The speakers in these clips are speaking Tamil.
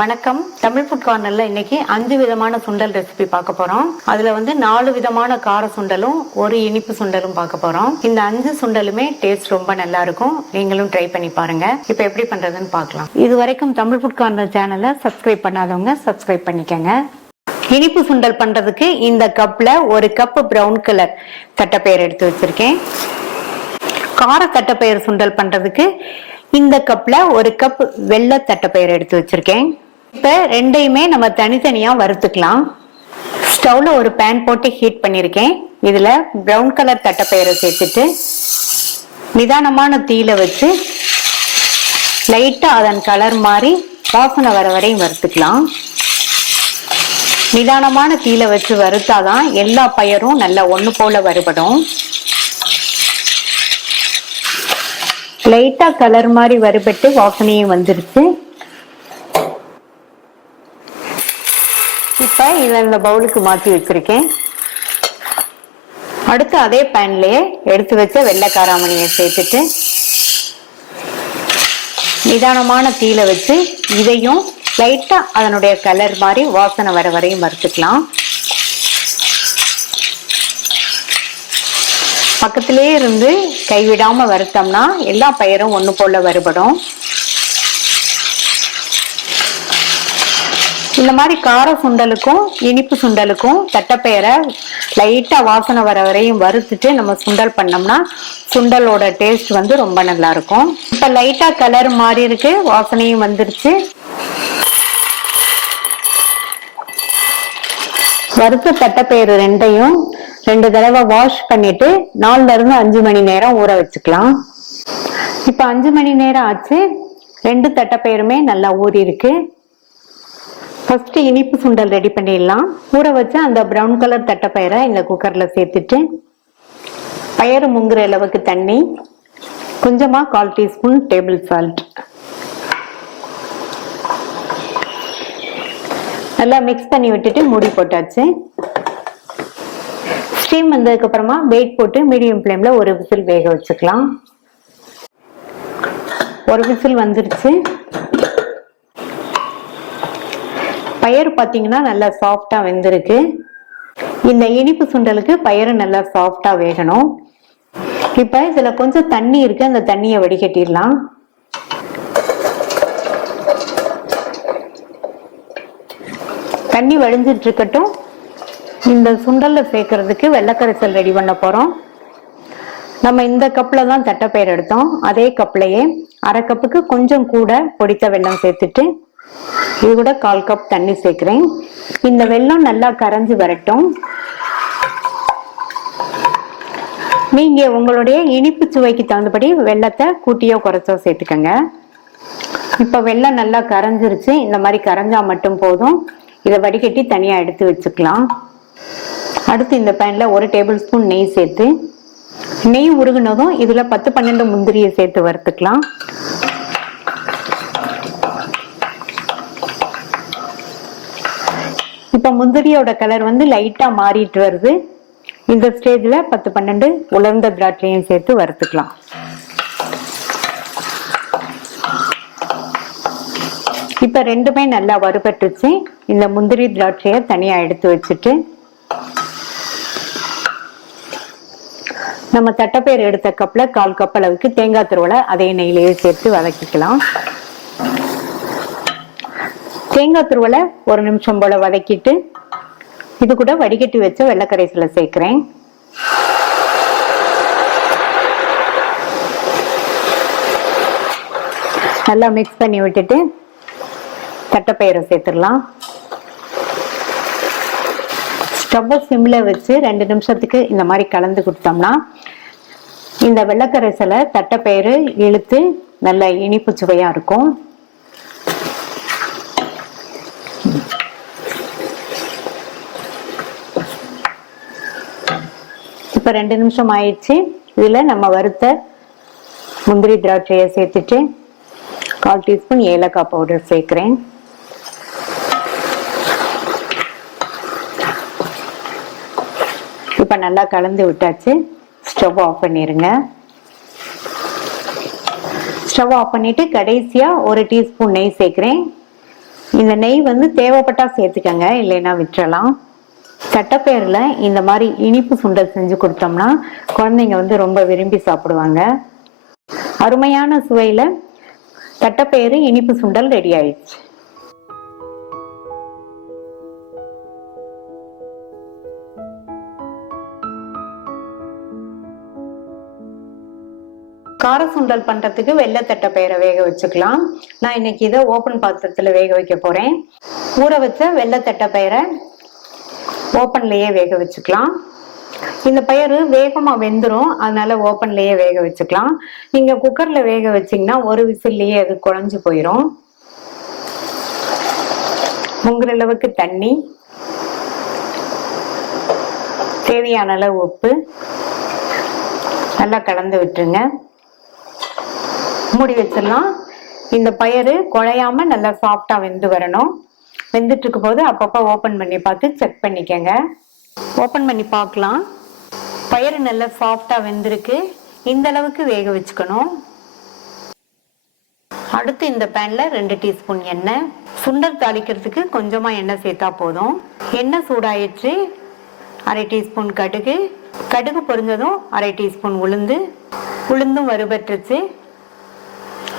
வணக்கம். தமிழ் ஃபுட் கார்னர்ல இன்னைக்கு 5 விதமான சுண்டல் ரெசிபி பார்க்க போறோம். அதுல 4 விதமான கார சுண்டலும் ஒரு இனிப்பு சுண்டலும் பார்க்க போறோம். இந்த 5 சுண்டலுமே டேஸ்ட் ரொம்ப நல்லா இருக்கும். நீங்களும் ட்ரை பண்ணி பாருங்க. இப்போ எப்படி பண்றதுன்னு பார்க்கலாம். இது வரைக்கும் தமிழ் ஃபுட் கார்னர் சேனலை சப்ஸ்கிரைப் பண்ணாதவங்க சப்ஸ்கிரைப் பண்ணிக்கங்க. இனிப்பு சுண்டல் பண்றதுக்கு இந்த கப்ல ஒரு கப் பிரவுன் கலர் தட்டைப்பயிறு எடுத்து வச்சிருக்கேன். கார தட்டைப்பயிறு சுண்டல் பண்றதுக்கு இந்த கப்ல ஒரு கப் வெள்ளை தட்டைப்பயிறு எடுத்து வச்சிருக்கேன். இப்ப ரெண்டையுமே நம்ம தனித்தனியா வறுத்துக்கலாம். ஸ்டவ்ல ஒரு பேன் போட்டு ஹீட் பண்ணிருக்கேன். இதுல பிரவுன் கலர் தட்டைப்பயிரை சேர்த்துட்டு நிதானமான தீயில வச்சு லைட்டா அதன் கலர் மாறி வாசனை வர வரையும் வறுத்துக்கலாம். நிதானமான தீயில வச்சு வறுத்தாதான் எல்லா பயிரும் நல்லா ஒண்ணு போல வறுபடும். லைட்டா கலர் மாதிரி வறுபட்டு வாசனையும் வந்துருச்சு. இப்ப இதை இந்த பவுலுக்கு மாத்தி வச்சிருக்கேன். அடுத்து அதே பேன்லயே எடுத்து வச்ச வெள்ளை காராமணியை சேர்த்துட்டு நிதானமான தீயில வச்சு இதையும் லைட்டா அதனுடைய கலர் மாதிரி வாசனை வர வரையும் வறுத்துக்கலாம். பக்கத்திலேயே இருந்து கைவிடாம வறுத்தோம்னா எல்லா பயிரும் ஒண்ணு போல வறுபடும். இந்த மாதிரி கார சுண்டலுக்கும் இனிப்பு சுண்டலுக்கும் தட்டைப்பயிரை லைட்டா வாசனை வர வரையும் வறுத்துட்டு நம்ம சுண்டல் பண்ணோம்னா சுண்டலோட டேஸ்ட் ரொம்ப நல்லா இருக்கும். இப்ப லைட்டா கலர் மாறி இருக்கு, வாசனையும் வந்துருச்சு. வறுத்த தட்டைப்பயிறு ரெண்டையும் 2 தடவை வாஷ் பண்ணிட்டு 4ல இருந்து 5 மணி நேரம் ஊற வச்சுக்கலாம். இப்ப 5 மணி நேரம் ஆச்சு. 2 தட்டைப்பயிறுமே நல்லா ஊறி இருக்கு. ஃபர்ஸ்ட் இனிப்பு சுண்டல் ரெடி பண்ணிடலாம். ஊற வச்ச அந்த பிரவுன் கலர் தட்டைப்பயிரை இந்த குக்கர்ல சேர்த்துட்டு பயிறு முங்குற அளவுக்கு தண்ணி, கொஞ்சமா 1/4 டீஸ்பூன் டேபிள் சால்ட் நல்லா மிக்ஸ் பண்ணி விட்டுட்டு மூடி போட்டாச்சு. ஸ்டீம் வந்ததுக்கு அப்புறமா வெயிட் போட்டு மீடியம் ஃப்ளேம்ல ஒரு விசில் வேக வச்சுக்கலாம். ஒரு விசில் வந்துருச்சு. பயிறு பாத்தீங்கன்னா நல்லா சாஃப்டா வெந்திருக்கு. இந்த இனிப்பு சுண்டலுக்கு பயிறு நல்லா சாஃப்டா வேகணும். இப்ப இதுல கொஞ்சம் தண்ணி இருக்கு, அந்த தண்ணியை வடிகட்டிடலாம். தண்ணி வடிஞ்சிட்டு இருக்கட்டும். இந்த சுண்டல்ல சேர்க்கறதுக்கு வெள்ளைக்கரைசல் ரெடி பண்ண போறோம். நம்ம இந்த கப்ல தான் தட்டைப்பயிறு எடுத்தோம். அதே கப்லயே அரை கப்புக்கு கொஞ்சம் கூட பொடித்த வெல்லம் சேர்த்துட்டு இது கூட 1/4 கப் தண்ணி சேர்க்கிறேன். இந்த வெல்லம் நல்லா கரைஞ்சு வரட்டும். நீங்க உங்களுடைய இனிப்பு சுவைக்கு தகுந்தபடி வெல்லத்தை கூட்டியோ குறைச்சோ சேர்த்துக்கங்க. இப்ப வெல்லம் நல்லா கரைஞ்சிருச்சு. இந்த மாதிரி கரைஞ்சா மட்டும் போதும். இதை வடிகட்டி தனியா எடுத்து வச்சுக்கலாம். அடுத்து இந்த பேன்ல 1 டேபிள் ஸ்பூன் நெய் சேர்த்து நெய் உருகுனதும் இதுல 10-12 முந்திரியை சேர்த்து வறுத்துக்கலாம். இப்ப முந்திரியோட கலர் லைட்டா மாறிட்டு வருது. இந்த ஸ்டேஜ்ல 10-12 உலர்ந்த திராட்சையும் சேர்த்து வறுத்துக்கலாம். இப்ப ரெண்டுமே நல்லா வறுபட்டுச்சு. இந்த முந்திரி திராட்சையை தனியா எடுத்து வச்சுட்டு நம்ம தட்டைப்பயிறு எடுத்த கப்ல 1/4 கப் அளவுக்கு தேங்காய் துருவலை அதே நெய்யிலேயே சேர்த்து வதக்கிக்கலாம். தேங்காய் துருவலை 1 நிமிஷம் போல வதக்கிட்டு இது கூட வடிகட்டி வச்ச வெள்ளைக்கரைசலை சேர்க்கிறேன். நல்லா மிக்ஸ் பண்ணி விட்டுட்டு தட்டைப்பயிரை சேர்த்துடலாம். ஸ்டவ் சிம்ல வச்சு 2 நிமிஷத்துக்கு இந்த மாதிரி கலந்து கொடுத்தோம்னா இந்த வெள்ளைக்கரைசலை தட்டைப்பயிறு இழுத்து நல்ல இனிப்பு சுவையா இருக்கும். இப்ப 2 நிமிஷம் ஆயிடுச்சு. இதுல நம்ம வறுத்த முந்திரி திராட்சையை சேர்த்துட்டு 1/4 டீஸ்பூன் ஏலக்காய் பவுடர் சேர்க்கிறேன். இப்ப நல்லா கலந்து விட்டாச்சு. ஸ்டவ் ஆஃப் பண்ணிருங்க. ஸ்டவ் ஆஃப் பண்ணிட்டு கடைசியா 1 டீஸ்பூன் நெய் சேர்க்கிறேன். இந்த நெய் வந்து தேவைப்பட்டா சேர்த்துக்கங்க, இல்லைன்னா விட்டுறலாம். தட்டைப்பயிரில் இந்த மாதிரி இனிப்பு சுண்டல் செஞ்சு கொடுத்தோம்னா குழந்தைங்க வந்து ரொம்ப விரும்பி சாப்பிடுவாங்க. அருமையான சுவையில தட்டைப்பயிறு இனிப்பு சுண்டல் ரெடி ஆயிடுச்சு. கார சுண்டல் பண்றதுக்கு வெள்ளை தட்டைப்பயிரை வேக வச்சுக்கலாம். நான் இன்னைக்கு இதை ஓப்பன் பாத்திரத்துல வேக வைக்க போறேன். ஊற வச்ச வெள்ளை தட்டைப்பயிரை ஓப்பன்லயே வேக வச்சுக்கலாம். இந்த பயிறு வேகமா வெந்துடும், அதனால ஓப்பன்லயே வேக வச்சுக்கலாம். நீங்க குக்கர்ல வேக வச்சீங்கன்னா ஒரு விசில்லயே அது குழஞ்சு போயிடும். முங்குற அளவுக்கு தண்ணி, தேவையான அளவு உப்பு நல்லா கலந்து விட்டுருங்க. மூடி வச்சிடலாம். இந்த பயிறு குழையாம நல்லா சாஃப்டா வெந்து வரணும். வெந்துட்டு இருக்கும் போது அப்பப்போ ஓப்பன் பண்ணி பார்த்து செக் பண்ணிக்கங்க. ஓப்பன் பண்ணி பார்க்கலாம். பயிறு நல்லா சாஃப்டா வெந்திருக்கு. இந்த அளவுக்கு வேக வச்சுக்கணும். அடுத்து இந்த பேன்ல 2 டீஸ்பூன் எண்ணெய். சுண்டல் தாளிக்கிறதுக்கு கொஞ்சமா எண்ணெய் சேர்த்தா போதும். எண்ணெய் சூடாயிடுச்சு. 1/2 டீஸ்பூன் கடுகு. கடுகு பொரிஞ்சதும் 1/2 டீஸ்பூன் உளுந்தும் வறுபட்டுருச்சு.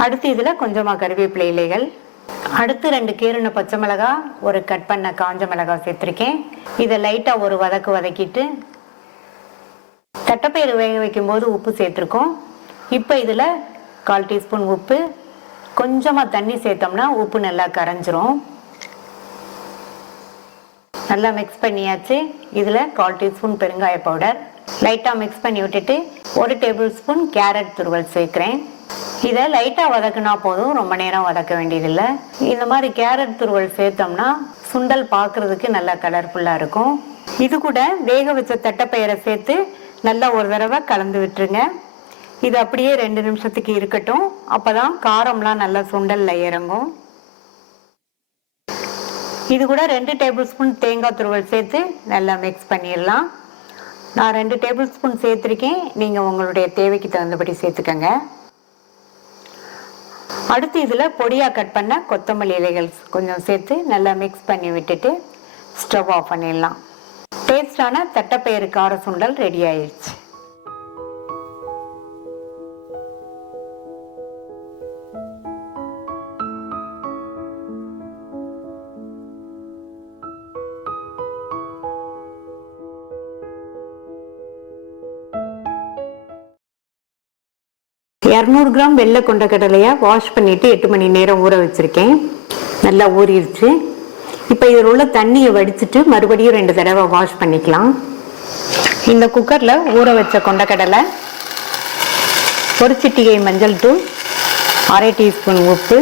அடுத்து இதுல கொஞ்சமா கருவேப்பிலை இலைகள். அடுத்து 2 கீறின பச்சை மிளகாய், ஒரு கட் பண்ண காஞ்ச மிளகாய் சேர்த்திருக்கேன். இதை லைட்டா ஒரு வதக்கிட்டு தட்டைப்பயிறு வேக வைக்கும் போது உப்பு சேர்த்திருக்கோம். இப்போ இதுல 1/4 டீஸ்பூன் உப்பு, கொஞ்சமா தண்ணி சேர்த்தோம்னா உப்பு நல்லா கரைஞ்சிரும். நல்லா மிக்ஸ் பண்ணியாச்சு. இதுல 1/4 டீஸ்பூன் பெருங்காய பவுடர் லைட்டா மிக்ஸ் பண்ணி விட்டுட்டு 1 டேபிள் ஸ்பூன் கேரட் துருவல் சேர்க்கிறேன். இதை லைட்டா வதக்குனா போதும், ரொம்ப நேரம் வதக்க வேண்டியதில்லை. இந்த மாதிரி கேரட் துருவல் சேர்த்தோம்னா சுண்டல் பார்க்கறதுக்கு நல்லா கலர்ஃபுல்லா இருக்கும். இது கூட வேக வச்ச தட்டைப்பயிரை சேர்த்து நல்லா ஒரு தடவை கலந்து விட்டுருங்க. இது அப்படியே 2 நிமிஷத்துக்கு இருக்கட்டும். அப்பதான் காரம்லாம் நல்லா சுண்டல்ல இறங்கும். இது கூட 2 டேபிள் ஸ்பூன் தேங்காய் துருவல் சேர்த்து நல்லா மிக்ஸ் பண்ணிடலாம். நான் 2 டேபிள் ஸ்பூன் சேர்த்திருக்கேன். நீங்க உங்களுடைய தேவைக்கு தகுந்தபடி சேர்த்துக்கங்க. அடுத்து இதுல பொடியா கட் பண்ண கொத்தமல்லி இலைகள் கொஞ்சம் சேர்த்து நல்லா மிக்ஸ் பண்ணி விட்டுட்டு ஸ்டவ் ஆஃப் பண்ணிடலாம். டேஸ்டான தட்டைப்பயிறு கார சுண்டல் ரெடி ஆயிடுச்சு. கிராம் வெள்ளை கொண்டக்கடலையை வாஷ் பண்ணிட்டு 8 மணி நேரம் ஊற வச்சிருக்கேன். நல்லா ஊறிடுச்சு. இப்போ இதில் உள்ள தண்ணியை வடிச்சிட்டு மறுபடியும் 2 தடவை வாஷ் பண்ணிக்கலாம். இந்த குக்கர்ல ஊற வச்ச கொண்டக்கடலை, 1 சிட்டிகை மஞ்சள் தூள், 1/2 டீஸ்பூன் உப்பு,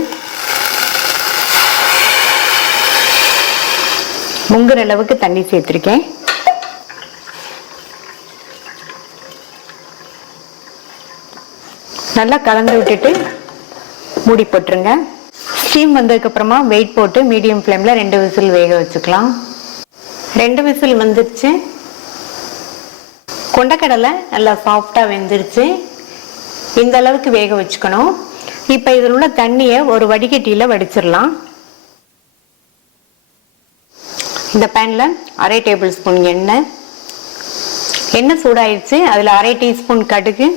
முங்குற அளவுக்கு தண்ணி சேர்த்திருக்கேன். நல்லா கலந்து விட்டுட்டு மூடி போட்டுருங்க. ஸ்டீம் வந்ததுக்கு அப்புறமா வெயிட் போட்டு மீடியம் ஃப்ளேம்ல 2 விசில் வேக வச்சுக்கலாம். 2 விசில் வந்துருச்சு. கொண்டக்கடலை நல்லா சாஃப்டா வெந்துருச்சு. இந்த அளவுக்கு வேக வச்சுக்கணும். இப்ப இதில் உள்ள தண்ணியை ஒரு வடிகட்டியில வடிச்சிடலாம். இந்த பேன்ல 1/2 டேபிள் ஸ்பூன் எண்ணெய் சூடாயிடுச்சு. அதுல 1/2 டீஸ்பூன் கடுகு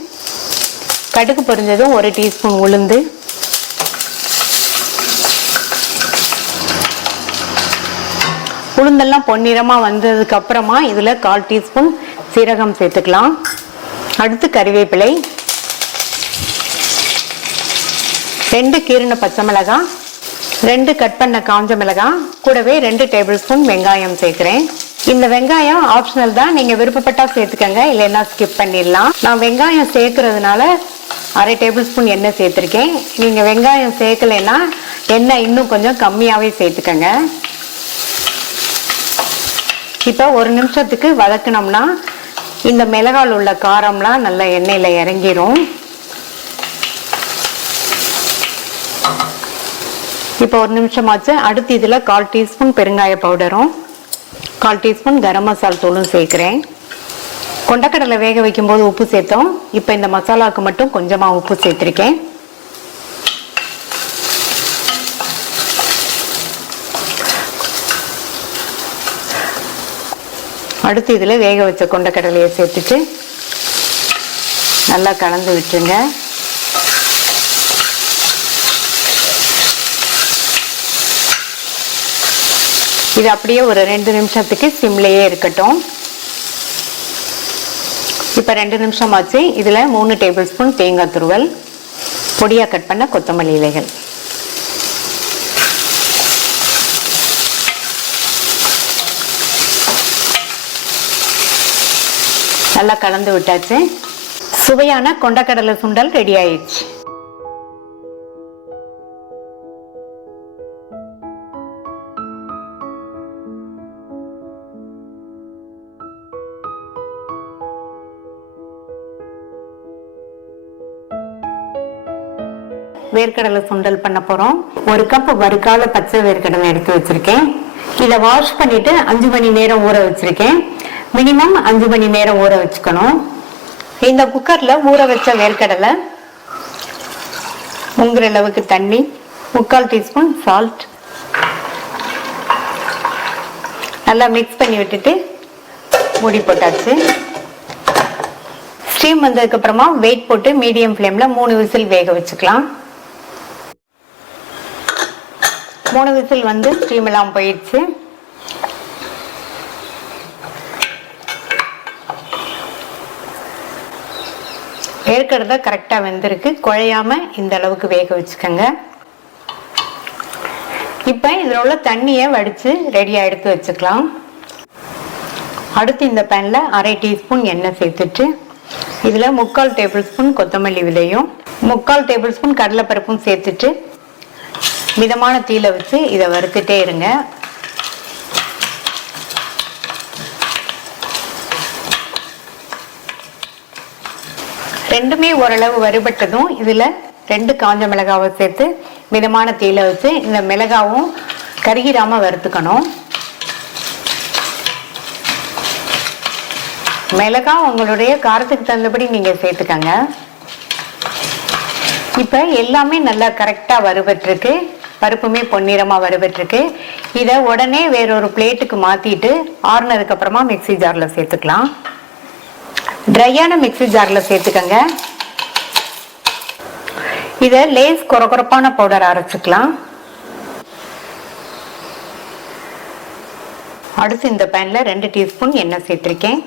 பொரிஞ்சதும் 1 டீஸ்பூன் உளுந்து, உளுந்தெல்லாம் பொன்னிறமா வந்ததுக்கு அப்புறமா இதுல 1/4 டீஸ்பூன் சீரகம் சேர்த்துக்கலாம். அடுத்து கறிவேப்பிலை, 2 கீறின பச்சை மிளகாய், 2 கட் பண்ண காஞ்ச மிளகாய், கூடவே 2 டேபிள் ஸ்பூன் வெங்காயம் சேர்க்கிறேன். இந்த வெங்காயம் ஆப்ஷனல் தான், நீங்க விருப்பப்பட்டா சேர்த்துக்கங்க, இல்லைன்னா ஸ்கிப் பண்ணிடலாம். நான் வெங்காயம் சேர்க்கறதுனால 1/2 டேபிள் ஸ்பூன் எண்ணெய் சேர்த்திருக்கேன். நீங்க வெங்காயம் சேர்க்கலைன்னா எண்ணெய் இன்னும் கொஞ்சம் கம்மியாவே சேர்த்துக்கங்க. இப்போ 1 நிமிஷத்துக்கு வதக்கினோம்னா இந்த மிளகால் உள்ள காரம்லாம் நல்லா எண்ணெயில இறங்கிரும். இப்போ 1 நிமிஷம் ஆச்சு. அடுத்து இதுல 1/4 டீஸ்பூன் பெருங்காய பவுடரும் 1/4 டீஸ்பூன் கரம் மசாலா தூளும் சேர்க்கிறேன். கொண்டக்கடலை வேக வைக்கும் போது உப்பு சேர்த்தோம். இப்போ இந்த மசாலாவுக்கு மட்டும் கொஞ்சமா உப்பு சேர்த்திருக்கேன். அடுத்து இதில் வேக வச்ச கொண்டக்கடலையை சேர்த்துட்டு நல்லா கலந்து விட்டுருங்க. இது அப்படியே ஒரு 2 நிமிஷத்துக்கு சிம்லேயே இருக்கட்டும். இப்போ 2 நிமிஷம் ஆச்சு. இதில் 3 டேபிள் ஸ்பூன் தேங்காய் துருவல், பொடியாக கட் பண்ண கொத்தமல்லி இலைகள், நல்லா கலந்து விட்டாச்சு. சுவையான கொண்டக்கடலை சுண்டல் ரெடி ஆயிடுச்சு. வேர்க்கடலை சுண்டல் பண்ண போறோம். 1 கப் வறுக்கால பச்சை வேர்க்கடலை எடுத்து வச்சிருக்கேன். இதை வாஷ் பண்ணிட்டு 5 மணி நேரம் ஊற வச்சிருக்கேன். மினிமம் 5 மணி நேரம் ஊற வச்சுக்கணும். இந்த குக்கர்ல ஊற வச்ச வேர்க்கடலை, முங்குற அளவுக்கு தண்ணி, 3/4 டீஸ்பூன் சால்ட், நல்லா மிக்ஸ் பண்ணி விட்டுட்டு மூடி போட்டாச்சு. ஸ்டீம் வந்ததுக்கு அப்புறமா வெயிட் போட்டு மீடியம் ஃப்ளேம்ல 3 விசில் வேக வச்சுக்கலாம். 3 விசில் வந்து ஸ்டீம் எல்லாம் போயிடுச்சு. வேர்க்கடலை கரெக்டா வெந்திருக்கு. குழையாம இந்த அளவுக்கு வேக வச்சுக்கோங்க. இப்ப இதுல உள்ள தண்ணியை வடிச்சு ரெடியா எடுத்து வச்சுக்கலாம். அடுத்து இந்த பேன்ல 1/2 டீஸ்பூன் எண்ணெய் சேர்த்துட்டு இதுல 3/4 டேபிள் ஸ்பூன் கொத்தமல்லி விதையும் 3/4 டேபிள் ஸ்பூன் கடலைப்பருப்பும் சேர்த்துட்டு மிதமான தீயில வச்சு இதை வறுத்துட்டே இருங்க. ரெண்டுமே ஓரளவு வறுபட்டதும் இதுல 2 காஞ்ச மிளகாவை சேர்த்து மிதமான தீயில வச்சு இந்த மிளகாவும் கருகிராம வறுத்துக்கணும். மிளகா உங்களுடைய காரத்துக்கு தகுந்தபடி நீங்க சேர்த்துக்கங்க. இப்ப எல்லாமே நல்லா கரெக்டா வறுபட்டிருக்கு. பருப்புமே பொன்னிறமா வறுபட்டிருக்கு. இதை உடனே வேறொரு பிளேட்டுக்கு மாத்திட்டு ஆறுனதுக்கு அப்புறமா மிக்ஸி ஜார்ல சேர்த்துக்கலாம். ட்ரையான மிக்ஸி ஜார்ல சேர்த்துக்கங்க. இதை லேஸ் கொரகொரப்பான பவுடர் அரைச்சுக்கலாம். அடுத்து இந்த பேன்ல 2 டீஸ்பூன் எண்ணெய் சேர்த்திருக்கேன்.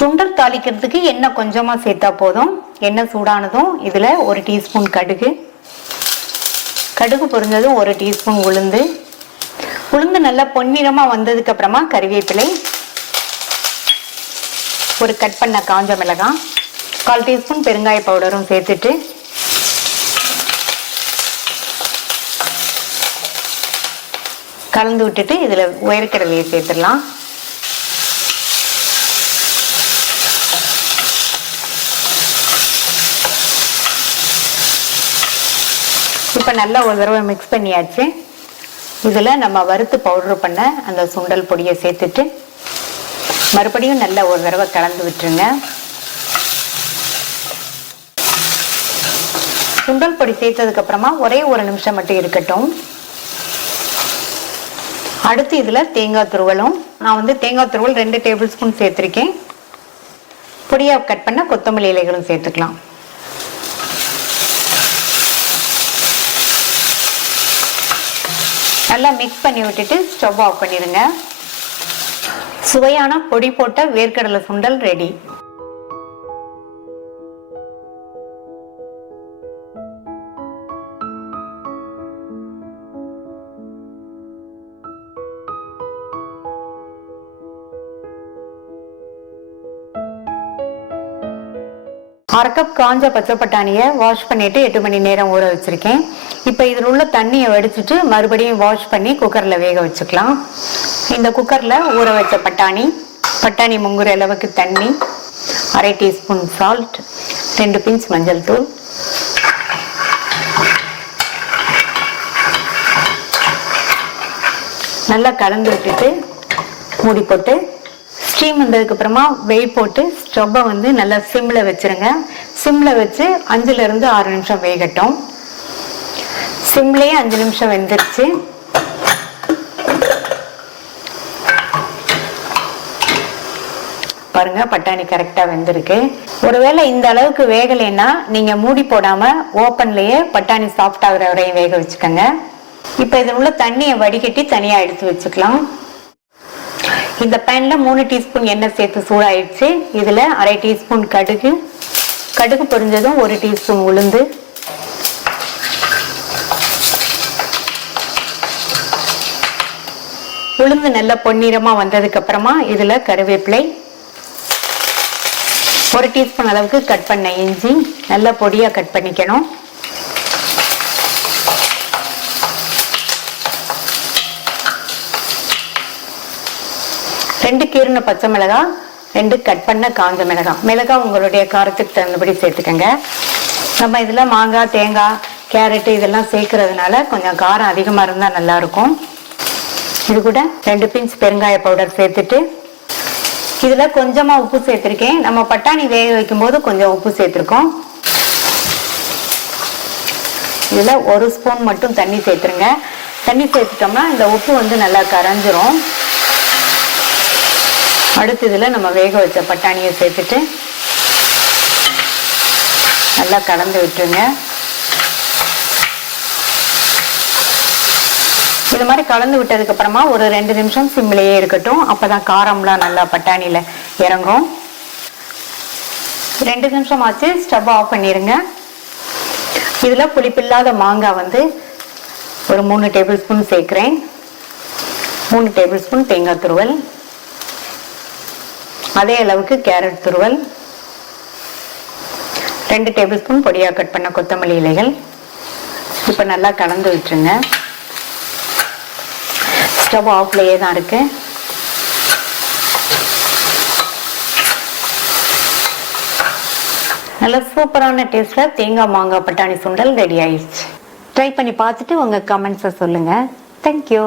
சுண்டல் தாளிக்கிறதுக்கு எண்ணெய் கொஞ்சமா சேர்த்தா போதும். எண்ணெய் சூடானதும் இதுல 1 டீஸ்பூன் கடுகு, கடுகு பொரிஞ்சதும் 1 டீஸ்பூன் உளுந்து, உளுந்து நல்லா பொன்னிறமா வந்ததுக்கு அப்புறமா கறிவேப்பிலை, ஒரு கட் பண்ண காஞ்ச மிளகாய், 1/4 டீஸ்பூன் பெருங்காய பவுடரும் சேர்த்துட்டு கலந்து விட்டுட்டு இதுல வேர்க்கடலையை சேர்த்துடலாம். இப்ப நல்லா ஒரு தடவை மிக்ஸ் பண்ணியாச்சு. இதுல நம்ம வறுத்து பவுடர் பண்ண அந்த சுண்டல் பொடியை சேர்த்துட்டு மறுபடியும் நல்லா ஒரு தடவை கலந்து விட்டுருங்க. சுண்டல் பொடி சேர்த்ததுக்கு அப்புறமா ஒரே 1 நிமிஷம் மட்டும் இருக்கட்டும். அடுத்து இதுல தேங்காய் துருவலும், நான் வந்து தேங்காய் துருவல் 2 டேபிள் ஸ்பூன் சேர்த்திருக்கேன். பொடியா கட் பண்ண கொத்தமல்லி இலைகளும் சேர்த்துக்கலாம். நல்லா மிக்ஸ் பண்ணி விட்டுட்டு ஸ்டவ் ஆஃப் பண்ணிடுங்க. சுவையான பொடி போட்ட வேர்க்கடலை சுண்டல் ரெடி. அரை கப் காஞ்ச பச்சை பட்டாணியை வாஷ் பண்ணிட்டு 8 மணி நேரம் ஊற வச்சிருக்கேன். இப்போ இதில் உள்ள தண்ணியை வடிச்சிட்டு மறுபடியும் வாஷ் பண்ணி குக்கர்ல வேக வச்சுக்கலாம். இந்த குக்கர்ல ஊற வச்ச பட்டாணி முங்குற அளவுக்கு தண்ணி, 1/2 டீஸ்பூன் சால்ட், 2 பிஞ்ச் மஞ்சள் தூள், நல்லா கலந்து விட்டுட்டு மூடி போட்டு ஸ்டீம் வந்ததுக்கு அப்புறமா வெயிட் போட்டு ஸ்டவ்வை வந்து நல்லா சிம்ல வச்சிருங்க. சிம்ல வச்சு 5 to 6 நிமிஷம் வேகட்டும். சிம்லயே 5 நிமிஷம் வெந்துருச்சு. பாருங்க பட்டாணி கரெக்டா வெந்திருக்கு. ஒருவேளை இந்த அளவுக்கு வேகலைன்னா நீங்க மூடி போடாம ஓப்பன்லயே பட்டாணி சாஃப்ட் ஆகுற வரையும் வேக வச்சுக்கோங்க. இப்ப இதில் உள்ள தண்ணியை வடிகட்டி தனியா எடுத்து வச்சுக்கலாம். இந்த பேன்ல 3 டீஸ்பூன் எண்ணெய் சேர்த்து சூடாயிடுச்சு. இதுல 1/2 டீஸ்பூன் கடுகு பொரிஞ்சதும் 1 டீஸ்பூன் உளுந்து, உளுந்து நல்லா பொன்னிறமா வந்ததுக்கு அப்புறமா இதுல கருவேப்பிலை, 1 டீஸ்பூன் அளவுக்கு கட் பண்ண இஞ்சி நல்லா பொடியா கட் பண்ணிக்கணும். ரெண்டு கீறின பச்சை மிளகாய், 2 கட் பண்ண காஞ்ச மிளகாய் உங்களுடைய காரத்துக்கு தகுந்தபடி சேர்த்துக்கங்க. நம்ம இதுல மாங்காய், தேங்காய், கேரட் இதெல்லாம் சேர்க்கறதுனால கொஞ்சம் காரம் அதிகமா இருந்தா நல்லா இருக்கும். இது கூட 2 பிஞ்ச் பெருங்காய பவுடர் சேர்த்துட்டு இதுல கொஞ்சமா உப்பு சேர்த்திருக்கேன். நம்ம பட்டாணி வேக வைக்கும் போது கொஞ்சம் உப்பு சேர்த்திருக்கோம். இதுல 1 ஸ்பூன் மட்டும் தண்ணி சேர்த்துருங்க. தண்ணி சேர்த்துட்டோம்னா இந்த உப்பு வந்து நல்லா கரைஞ்சிரும். அடுத்து இதுல நம்ம வேக வச்ச பட்டாணியை சேர்த்துட்டு நல்லா கலந்து விட்டுருங்க. இது மாதிரி கலந்து விட்டதுக்கு அப்புறமா ஒரு 2 நிமிஷம் சிம்மிலேயே இருக்கட்டும். அப்பதான் காரம்லாம் நல்லா பட்டாணியில இறங்கும். 2 நிமிஷம் ஆச்சு, ஸ்டவ் ஆஃப் பண்ணிருங்க. இதுல புளிப்பில்லாத மாங்காய் வந்து ஒரு 3 டேபிள் ஸ்பூன் சேர்க்கிறேன். 3 டேபிள் ஸ்பூன் தேங்காய் துருவல், அதே அளவுக்கு கேரட் துருவல், 2 டேபிள் ஸ்பூன் பொடியா கட் பண்ண கொத்தமல்லி இலைகள். இப்ப நல்லா கலந்து விட்டுருங்க. ஸ்டவ் ஆஃப்லயே தான் இருக்கு. நல்ல சூப்பரான டேஸ்ட்ல தேங்காய் மாங்காய் பட்டாணி சுண்டல் ரெடி ஆயிடுச்சு. ட்ரை பண்ணி பார்த்துட்டு உங்க கமெண்ட்ஸை சொல்லுங்க. தேங்க்யூ.